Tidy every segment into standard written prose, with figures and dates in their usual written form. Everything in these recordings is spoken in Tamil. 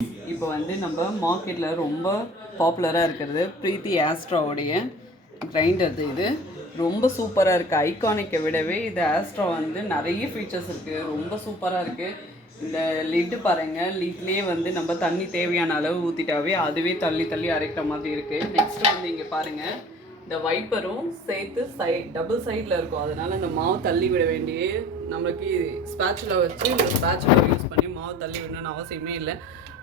இப்போ வந்து நம்ம மார்க்கெட்டில் ரொம்ப பாப்புலராக இருக்கிறது ப்ரீத்தி ஆஸ்ட்ராவுடைய கிரைண்டர். இது ரொம்ப சூப்பராக இருக்குது. ஐகானிக்கை விடவே இது ஆஸ்ட்ரா வந்து நிறைய ஃபீச்சர்ஸ் இருக்குது, ரொம்ப சூப்பராக இருக்குது. இந்த லிட்டு பாருங்கள், லிட்லேயே வந்து நம்ம தண்ணி தேவையான அளவு ஊற்றிட்டாவே அதுவே தள்ளி தள்ளி அரைக்கிற மாதிரி இருக்குது. நெக்ஸ்ட்டு வந்து இங்கே பாருங்கள், இந்த வைப்பரும் சேர்த்து டபுள் சைடில் இருக்கும். அதனால் இந்த மாவு தள்ளி விட வேண்டிய நம்மளுக்கு ஸ்பேச்சுலா வச்சு இந்த ஸ்பேச்சுலா யூஸ் பண்ணி மாவு தள்ளி விடணும்னு அவசியமே இல்லை.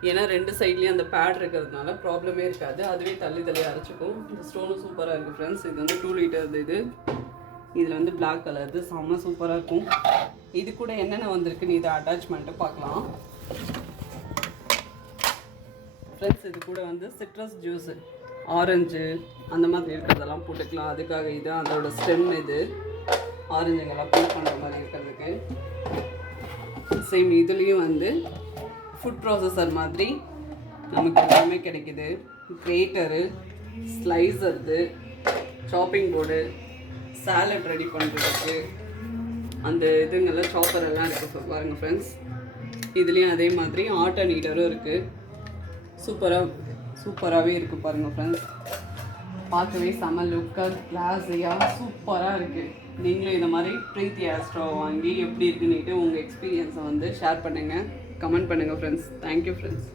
ஏன்னா ரெண்டு சைட்லேயும் அந்த பேட் இருக்கிறதுனால ப்ராப்ளமே இருக்காது, அதுவே தள்ளி தள்ளி அரைச்சிக்கும். இந்த ஸ்டோனும் சூப்பராக இருக்குது ஃப்ரெண்ட்ஸ். இது வந்து 2 லிட்டர் இது. இதில் வந்து பிளாக் கலர், இது செம்ம சூப்பராக இருக்கும். இது கூட என்னென்ன வந்திருக்குன்னு இதை அட்டாச்மெண்ட்டை பார்க்கலாம் ஃப்ரெண்ட்ஸ். இது கூட வந்து சிட்ரஸ் ஜூஸு, ஆரஞ்சு அந்த மாதிரி இருக்கிறதெல்லாம் போட்டுக்கலாம். அதுக்காக இது அதோட ஸ்டெம், இது ஆரஞ்சுங்கெல்லாம் பீல் பண்ணுற மாதிரி இருக்கிறதுக்கு. சேம் இதுலேயும் வந்து ஃபுட் ப்ராசஸர் மாதிரி நமக்கு எல்லாமே கிடைக்கிது. Grater, slicer, chopping board, salad ready பண்ணுறதுக்கு அந்த இதுங்கெல்லாம் சாப்பர் எல்லாம் இருக்குது பாருங்கள் ஃப்ரெண்ட்ஸ். இதுலேயும் அதே மாதிரி ஆட்டோ நீட்டரும் இருக்குது. சூப்பராகவே இருக்குது பாருங்கள் ஃப்ரெண்ட்ஸ். பார்க்கவே செம லுக்காக கிளாஸியாக சூப்பராக இருக்குது. நீங்களும் இந்த மாதிரி ப்ரீத்தி ஆஸ்ட்ரா வாங்கி எப்படி இருக்குன்னுட்டு உங்கள் எக்ஸ்பீரியன்ஸை வந்து ஷேர் பண்ணுங்கள், கமெண்ட் பண்ணுங்கள் ஃப்ரெண்ட்ஸ். Thank you friends.